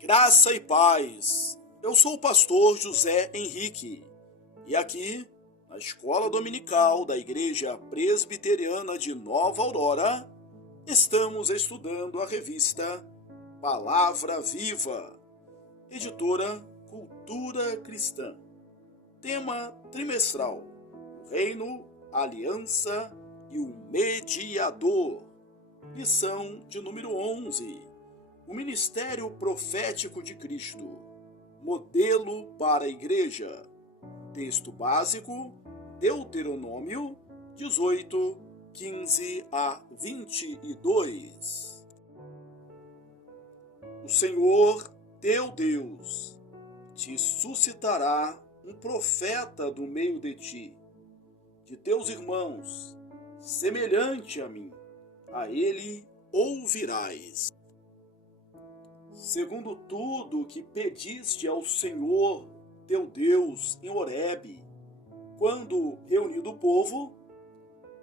Graça e paz. Eu sou o pastor José Henrique e aqui, na Escola Dominical da Igreja Presbiteriana de Nova Aurora, estamos estudando a revista Palavra Viva, editora Cultura Cristã. Tema trimestral: o Reino, a Aliança e o Mediador. Lição de número 11. O Ministério Profético de Cristo, modelo para a Igreja. Texto básico, Deuteronômio 18, 15 a 22. O Senhor, teu Deus, te suscitará um profeta do meio de ti, de teus irmãos, semelhante a mim. A ele ouvirás. Segundo tudo que pediste ao Senhor teu Deus em Horebe, quando reunido o povo,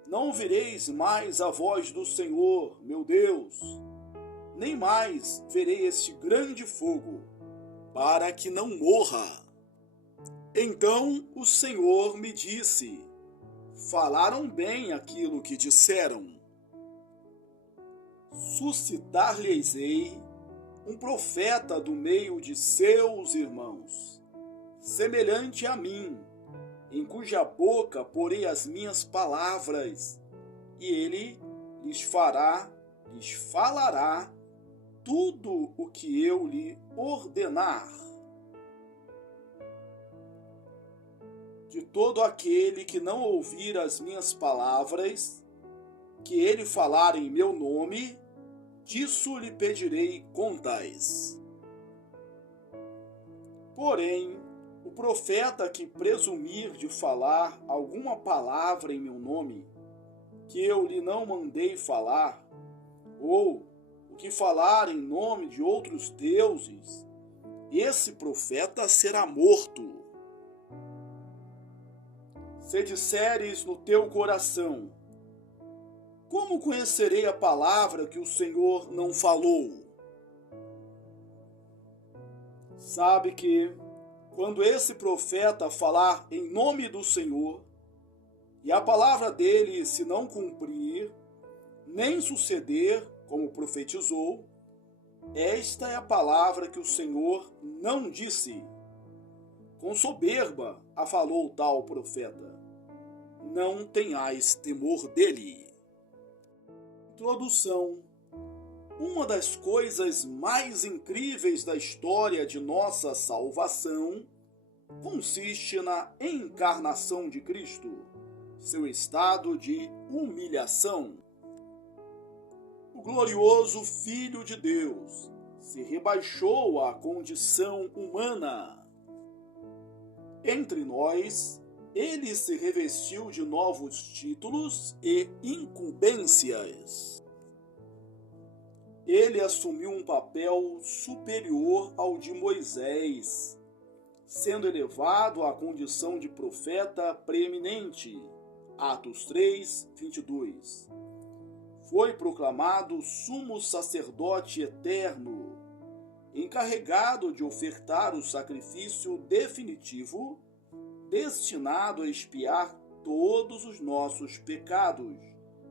não ouvireis mais a voz do Senhor, meu Deus, nem mais verei este grande fogo, para que não morra. Então o Senhor me disse: falaram bem aquilo que disseram. Suscitar-lhes-ei um profeta do meio de seus irmãos, semelhante a mim, em cuja boca porei as minhas palavras, e ele lhes falará tudo o que eu lhe ordenar. De todo aquele que não ouvir as minhas palavras, que ele falar em meu nome, disso lhe pedirei contas. Porém, o profeta que presumir de falar alguma palavra em meu nome, que eu lhe não mandei falar, ou o que falar em nome de outros deuses, esse profeta será morto. Se disseres no teu coração: como conhecerei a palavra que o Senhor não falou? Sabe que, quando esse profeta falar em nome do Senhor, e a palavra dele se não cumprir, nem suceder como profetizou, esta é a palavra que o Senhor não disse. Com soberba a falou tal profeta. Não tenhais temor dele. Introdução. Uma das coisas mais incríveis da história de nossa salvação consiste na encarnação de Cristo, seu estado de humilhação. O glorioso Filho de Deus se rebaixou à condição humana. Entre nós, ele se revestiu de novos títulos e incumbências. Ele assumiu um papel superior ao de Moisés, sendo elevado à condição de profeta preeminente. Atos 3, 22. Foi proclamado sumo sacerdote eterno, encarregado de ofertar o sacrifício definitivo, destinado a expiar todos os nossos pecados,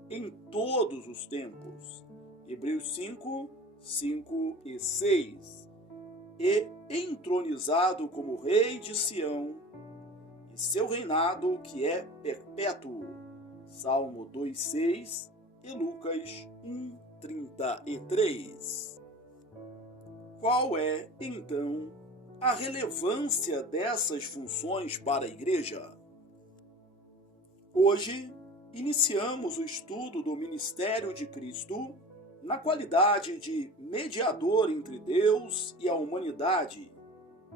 em todos os tempos. Hebreus 5, 5 e 6. E entronizado como rei de Sião, e seu reinado que é perpétuo. Salmo 2, 6 e Lucas 1, 33. Qual é, então, a relevância dessas funções para a Igreja? Hoje, iniciamos o estudo do ministério de Cristo na qualidade de mediador entre Deus e a humanidade,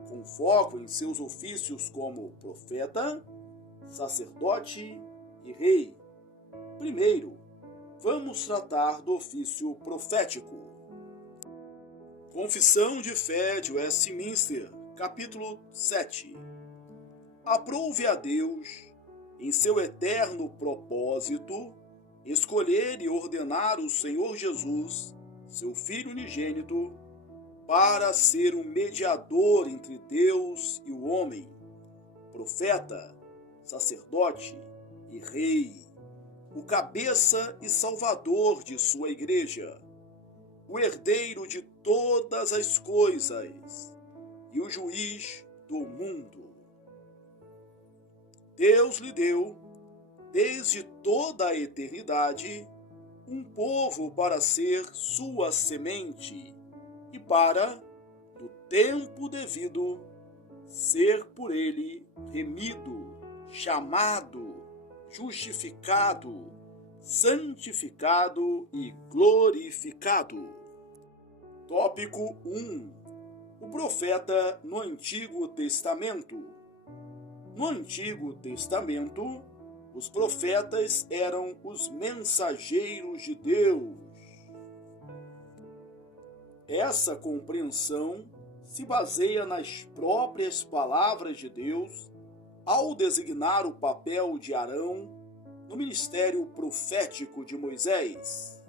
com foco em seus ofícios como profeta, sacerdote e rei. Primeiro, vamos tratar do ofício profético. Confissão de Fé de Westminster, capítulo 7. Aprove a Deus, em seu eterno propósito, escolher e ordenar o Senhor Jesus, seu Filho unigênito, para ser um mediador entre Deus e o homem, profeta, sacerdote e rei, o cabeça e salvador de sua igreja, o herdeiro de todas as coisas e o juiz do mundo. Deus lhe deu, desde toda a eternidade, um povo para ser sua semente e para, no tempo devido, ser por ele remido, chamado, justificado, santificado e glorificado. Tópico 1. O profeta no Antigo Testamento. No Antigo Testamento, os profetas eram os mensageiros de Deus. Essa compreensão se baseia nas próprias palavras de Deus ao designar o papel de Arão no ministério profético de Moisés.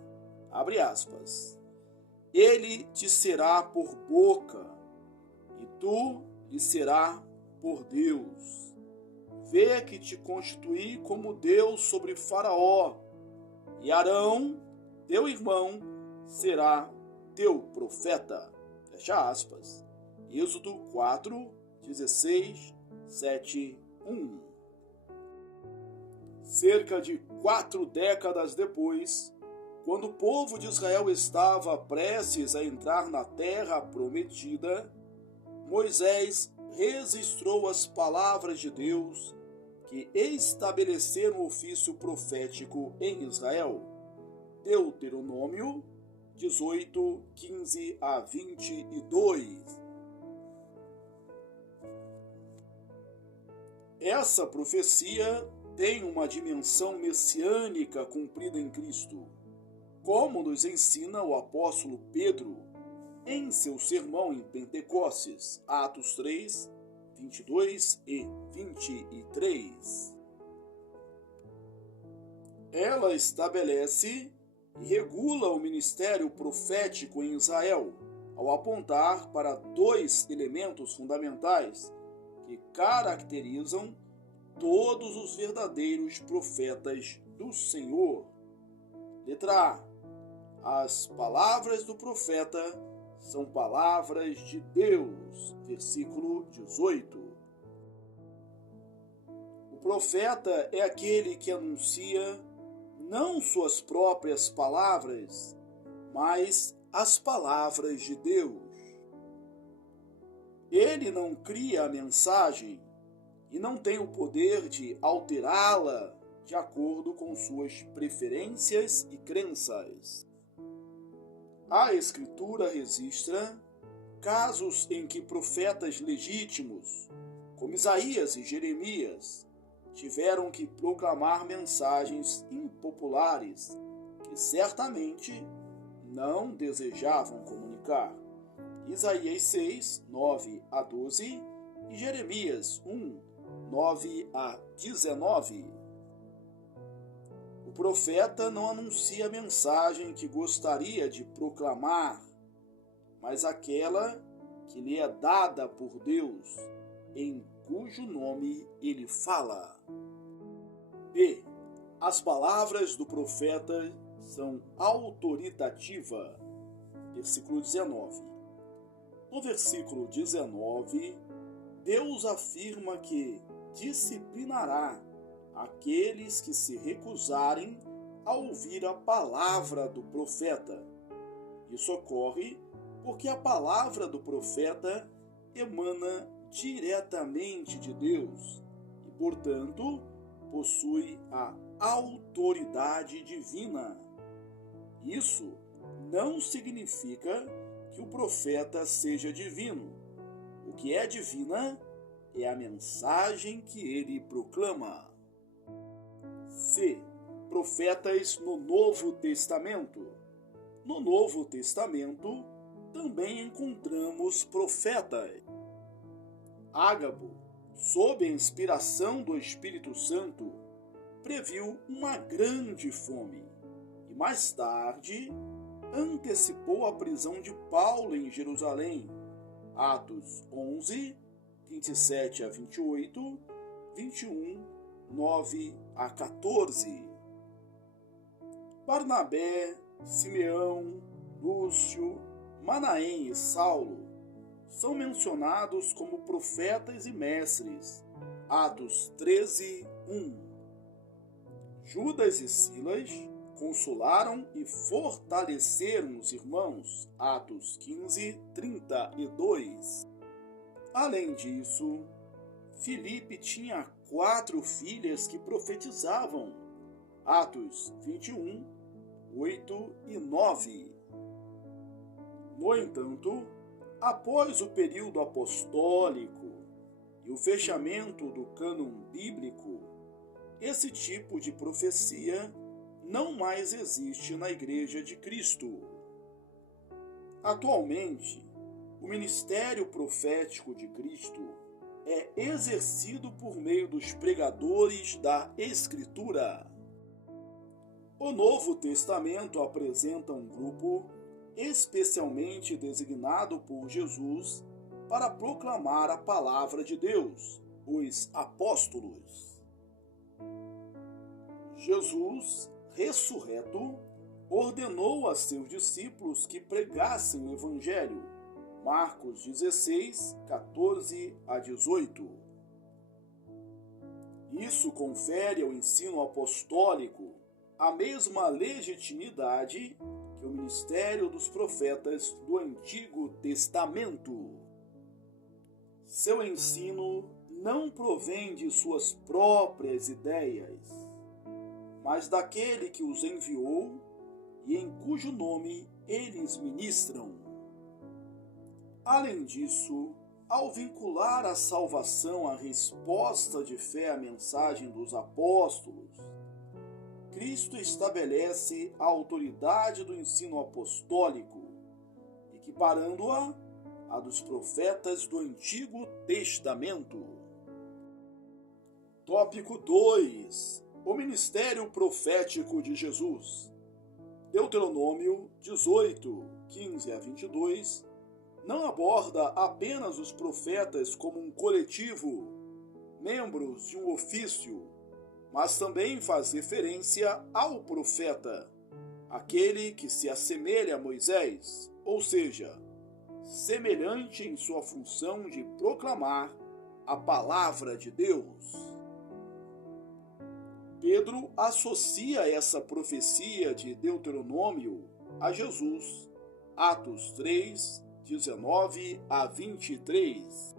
Abre aspas. Ele te será por boca, e tu lhe será por Deus. Vê que te constituí como Deus sobre Faraó, e Arão, teu irmão, será teu profeta. Fecha aspas. Êxodo 4, 16, 7, 1. Cerca de 4 décadas depois, quando o povo de Israel estava prestes a entrar na terra prometida, Moisés registrou as palavras de Deus que estabeleceram o ofício profético em Israel. Deuteronômio 18, 15 a 22. Essa profecia tem uma dimensão messiânica cumprida em Cristo, como nos ensina o apóstolo Pedro em seu sermão em Pentecostes, Atos 3, 22 e 23. Ela estabelece e regula o ministério profético em Israel, ao apontar para 2 elementos fundamentais que caracterizam todos os verdadeiros profetas do Senhor. Letra A. As palavras do profeta são palavras de Deus. Versículo 18. O profeta é aquele que anuncia não suas próprias palavras, mas as palavras de Deus. Ele não cria a mensagem e não tem o poder de alterá-la de acordo com suas preferências e crenças. A Escritura registra casos em que profetas legítimos, como Isaías e Jeremias, tiveram que proclamar mensagens impopulares que certamente não desejavam comunicar. Isaías 6, 9 a 12 e Jeremias 1, 9 a 19. O profeta não anuncia a mensagem que gostaria de proclamar, mas aquela que lhe é dada por Deus, em cujo nome ele fala. B. As palavras do profeta são autoritativas. Versículo 19. No versículo 19, Deus afirma que disciplinará aqueles que se recusarem a ouvir a palavra do profeta. Isso ocorre porque a palavra do profeta emana diretamente de Deus e, portanto, possui a autoridade divina. Isso não significa que o profeta seja divino. O que é divina é a mensagem que ele proclama. C. Profetas no Novo Testamento. No Novo Testamento também encontramos profetas. Ágabo, sob a inspiração do Espírito Santo, previu uma grande fome e mais tarde antecipou a prisão de Paulo em Jerusalém. Atos 11, 27 a 28, 21, 9 a 14. Barnabé, Simeão, Lúcio, Manaém e Saulo são mencionados como profetas e mestres. Atos 13, 1. Judas e Silas consolaram e fortaleceram os irmãos. Atos 15, 32. Além disso, Filipe tinha 4 filhas que profetizavam. Atos 21, 8 e 9. No entanto, após o período apostólico e o fechamento do cânon bíblico, esse tipo de profecia não mais existe na Igreja de Cristo. Atualmente, o ministério profético de Cristo é exercido por meio dos pregadores da Escritura. O Novo Testamento apresenta um grupo especialmente designado por Jesus para proclamar a palavra de Deus, os apóstolos. Jesus, ressurreto, ordenou a seus discípulos que pregassem o Evangelho. Marcos 16, 14 a 18. Isso confere ao ensino apostólico a mesma legitimidade que o ministério dos profetas do Antigo Testamento. Seu ensino não provém de suas próprias ideias, mas daquele que os enviou e em cujo nome eles ministram. Além disso, ao vincular a salvação à resposta de fé à mensagem dos apóstolos, Cristo estabelece a autoridade do ensino apostólico, equiparando-a à dos profetas do Antigo Testamento. Tópico 2. O ministério profético de Jesus. Deuteronômio 18, 15 a 22, não aborda apenas os profetas como um coletivo, membros de um ofício, mas também faz referência ao profeta, aquele que se assemelha a Moisés, ou seja, semelhante em sua função de proclamar a palavra de Deus. Pedro associa essa profecia de Deuteronômio a Jesus, Atos 3, 19 a 23.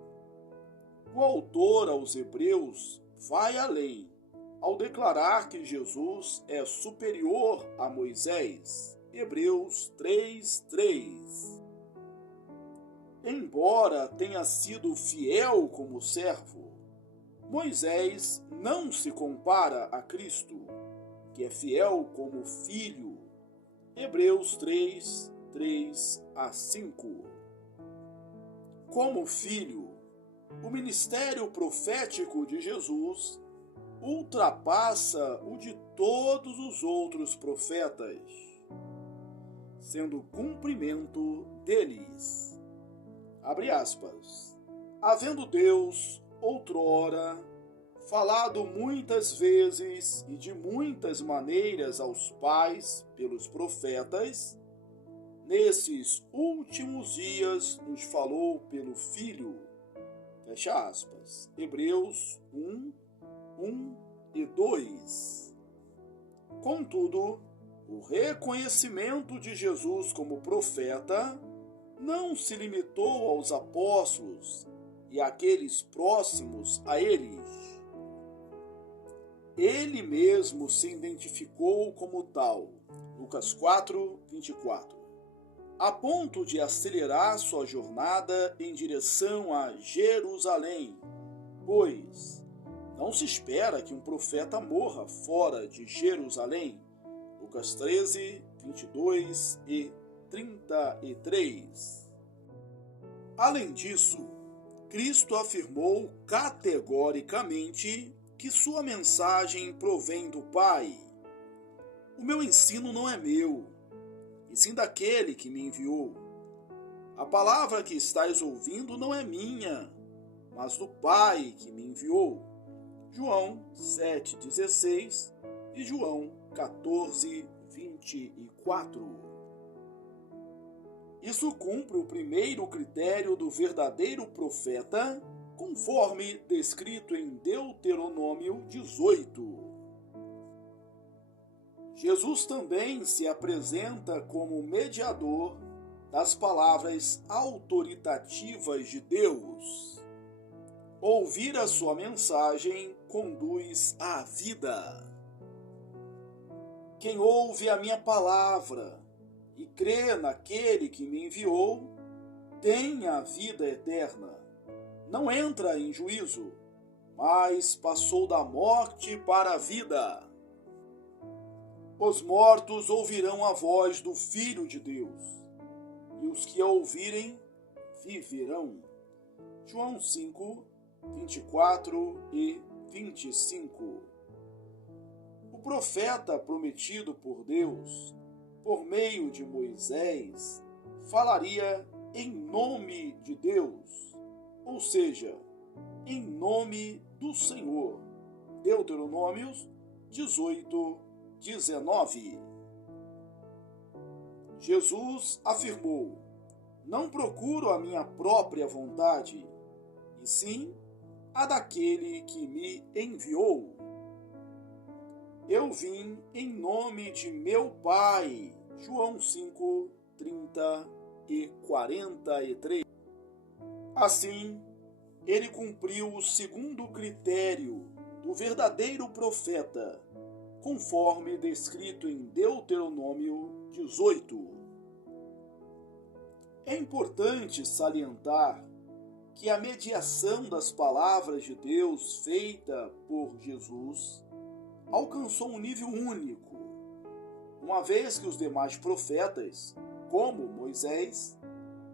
O autor aos Hebreus vai além ao declarar que Jesus é superior a Moisés, Hebreus 3:3. Embora tenha sido fiel como servo, Moisés não se compara a Cristo, que é fiel como filho, Hebreus 3, 3-5. Como filho, o ministério profético de Jesus ultrapassa o de todos os outros profetas, sendo o cumprimento deles. Abre aspas. Havendo Deus, outrora, falado muitas vezes e de muitas maneiras aos pais pelos profetas, nesses últimos dias nos falou pelo Filho. Fecha aspas. Hebreus 1, 1 e 2. Contudo, o reconhecimento de Jesus como profeta não se limitou aos apóstolos e àqueles próximos a eles. Ele mesmo se identificou como tal, Lucas 4, 24, a ponto de acelerar sua jornada em direção a Jerusalém, pois não se espera que um profeta morra fora de Jerusalém. Lucas 13, 22 e 33. Além disso, Cristo afirmou categoricamente que sua mensagem provém do Pai. O meu ensino não é meu, e sim daquele que me enviou. A palavra que estáis ouvindo não é minha, mas do Pai que me enviou. João 7,16 e João 14:24. Isso cumpre o primeiro critério do verdadeiro profeta, conforme descrito em Deuteronômio 18. Jesus também se apresenta como mediador das palavras autoritativas de Deus. Ouvir a sua mensagem conduz à vida. Quem ouve a minha palavra e crê naquele que me enviou, tem a vida eterna. Não entra em juízo, mas passou da morte para a vida. Os mortos ouvirão a voz do Filho de Deus, e os que a ouvirem viverão. João 5:24 e 25. O profeta prometido por Deus, por meio de Moisés, falaria em nome de Deus, ou seja, em nome do Senhor. Deuteronômios 18:19. Jesus afirmou: não procuro a minha própria vontade, e sim a daquele que me enviou. Eu vim em nome de meu Pai. João 5:30 e 43. Assim, ele cumpriu o segundo critério do verdadeiro profeta, conforme descrito em Deuteronômio 18. É importante salientar que a mediação das palavras de Deus feita por Jesus alcançou um nível único, uma vez que os demais profetas, como Moisés,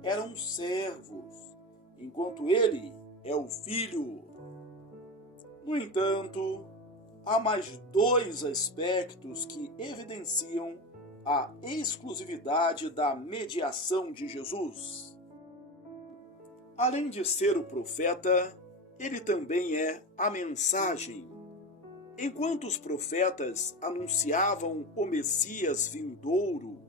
eram servos, enquanto ele é o Filho. No entanto, há mais dois aspectos que evidenciam a exclusividade da mediação de Jesus. Além de ser o profeta, ele também é a mensagem. Enquanto os profetas anunciavam o Messias vindouro,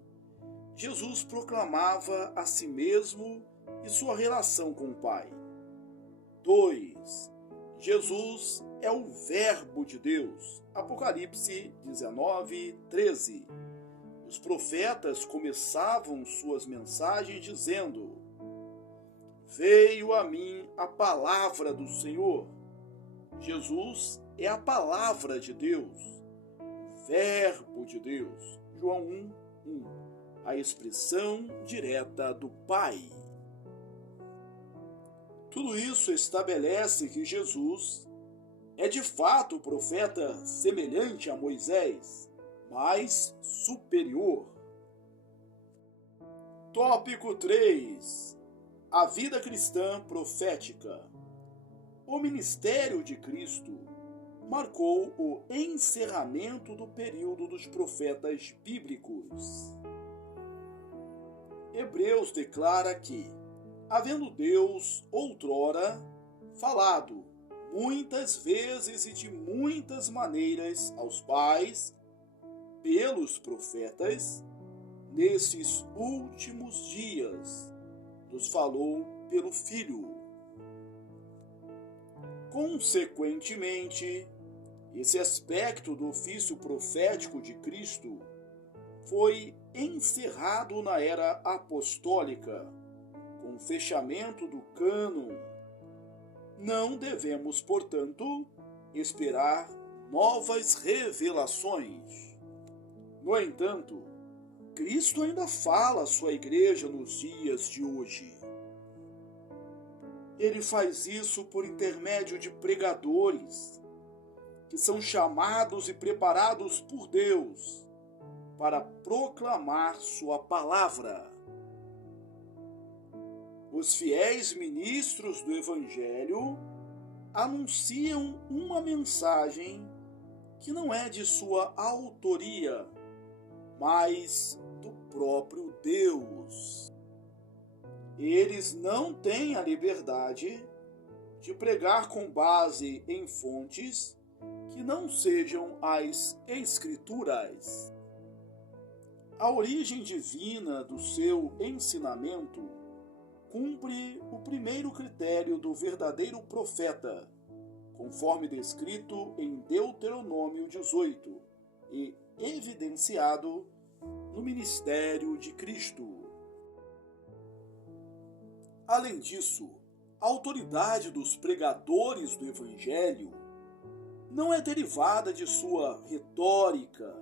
Jesus proclamava a si mesmo e sua relação com o Pai. 2. Jesus é o Verbo de Deus. Apocalipse 19:13. Os profetas começavam suas mensagens dizendo: veio a mim a palavra do Senhor. Jesus é a palavra de Deus, o Verbo de Deus. João 1:1. A expressão direta do Pai. Tudo isso estabelece que Jesus é de fato o profeta semelhante a Moisés, mas superior. Tópico 3. A vida cristã profética. O ministério de Cristo marcou o encerramento do período dos profetas bíblicos. Hebreus declara que, havendo Deus outrora falado muitas vezes e de muitas maneiras aos pais, pelos profetas, nesses últimos dias, nos falou pelo Filho. Consequentemente, esse aspecto do ofício profético de Cristo foi encerrado na era apostólica, com o fechamento do cânon. Não devemos, portanto, esperar novas revelações. No entanto, Cristo ainda fala à sua igreja nos dias de hoje. Ele faz isso por intermédio de pregadores, que são chamados e preparados por Deus para proclamar sua palavra. Os fiéis ministros do Evangelho anunciam uma mensagem que não é de sua autoria, mas do próprio Deus. Eles não têm a liberdade de pregar com base em fontes que não sejam as Escrituras. A origem divina do seu ensinamento cumpre o primeiro critério do verdadeiro profeta, conforme descrito em Deuteronômio 18 e evidenciado no ministério de Cristo. Além disso, a autoridade dos pregadores do Evangelho não é derivada de sua retórica,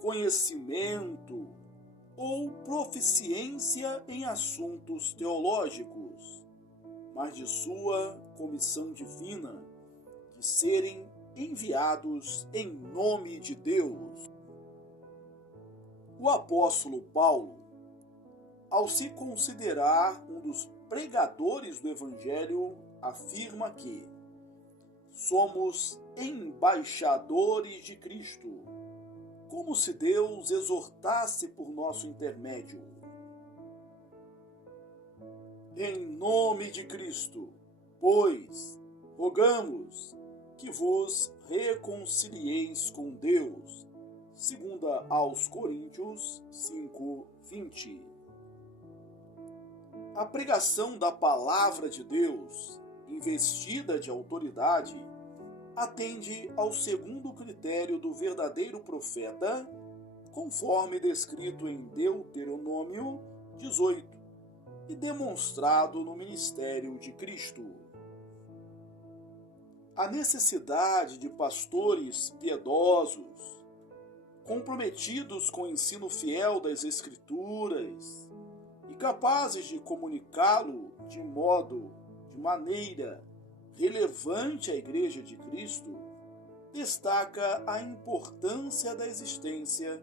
conhecimento ou proficiência em assuntos teológicos, mas de sua comissão divina de serem enviados em nome de Deus. O apóstolo Paulo, ao se considerar um dos pregadores do Evangelho, afirma que somos embaixadores de Cristo, como se Deus exortasse por nosso intermédio. Em nome de Cristo, pois, rogamos que vos reconcilieis com Deus, segunda aos Coríntios 5:20. A pregação da palavra de Deus, investida de autoridade, atende ao segundo critério do verdadeiro profeta, conforme descrito em Deuteronômio 18 e demonstrado no ministério de Cristo. A necessidade de pastores piedosos, comprometidos com o ensino fiel das Escrituras e capazes de comunicá-lo de maneira relevante à Igreja de Cristo, destaca a importância da existência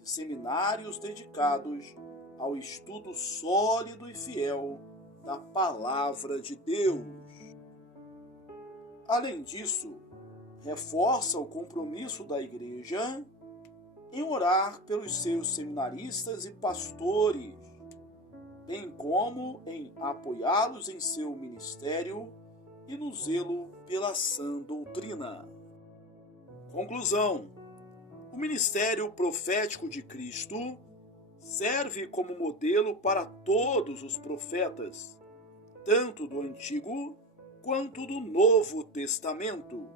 de seminários dedicados ao estudo sólido e fiel da Palavra de Deus. Além disso, reforça o compromisso da Igreja em orar pelos seus seminaristas e pastores, bem como em apoiá-los em seu ministério e no zelo pela sã doutrina. Conclusão: o ministério profético de Cristo serve como modelo para todos os profetas, tanto do Antigo quanto do Novo Testamento,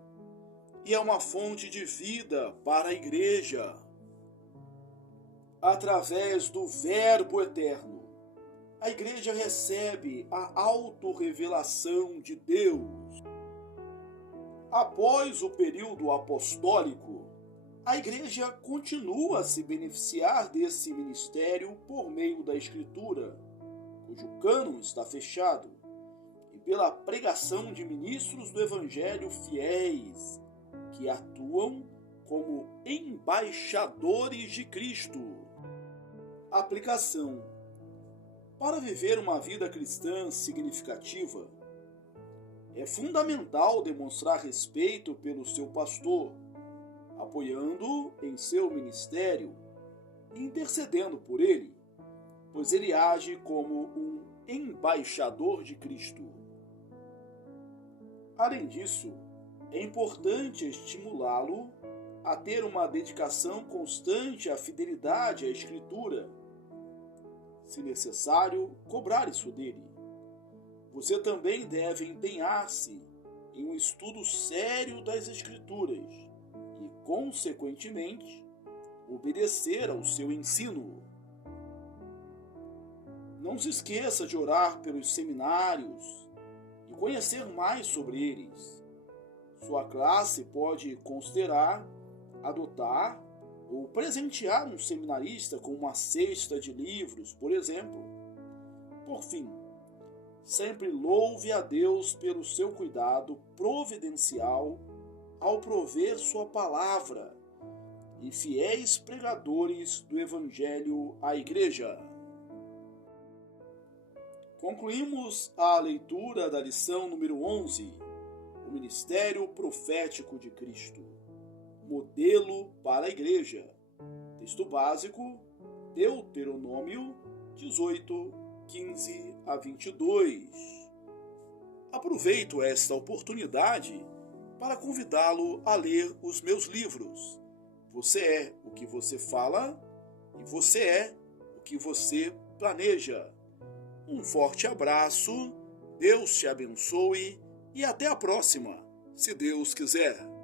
e é uma fonte de vida para a Igreja. Através do Verbo Eterno, a Igreja recebe a autorrevelação de Deus. Após o período apostólico, a Igreja continua a se beneficiar desse ministério por meio da Escritura, cujo cânon está fechado, e pela pregação de ministros do Evangelho fiéis, que atuam como embaixadores de Cristo. Aplicação: para viver uma vida cristã significativa, é fundamental demonstrar respeito pelo seu pastor, apoiando-o em seu ministério e intercedendo por ele, pois ele age como um embaixador de Cristo. Além disso, é importante estimulá-lo a ter uma dedicação constante à fidelidade à Escritura. Se necessário, cobrar isso dele. Você também deve empenhar-se em um estudo sério das Escrituras e, consequentemente, obedecer ao seu ensino. Não se esqueça de orar pelos seminários e conhecer mais sobre eles. Sua classe pode considerar adotar ou presentear um seminarista com uma cesta de livros, por exemplo. Por fim, sempre louve a Deus pelo seu cuidado providencial ao prover sua palavra e fiéis pregadores do Evangelho à Igreja. Concluímos a leitura da lição número 11, o Ministério Profético de Cristo, modelo para a Igreja. Texto básico, Deuteronômio 18, 15 a 22. Aproveito esta oportunidade para convidá-lo a ler os meus livros. Você é o que você fala e você é o que você planeja. Um forte abraço, Deus te abençoe e até a próxima, se Deus quiser.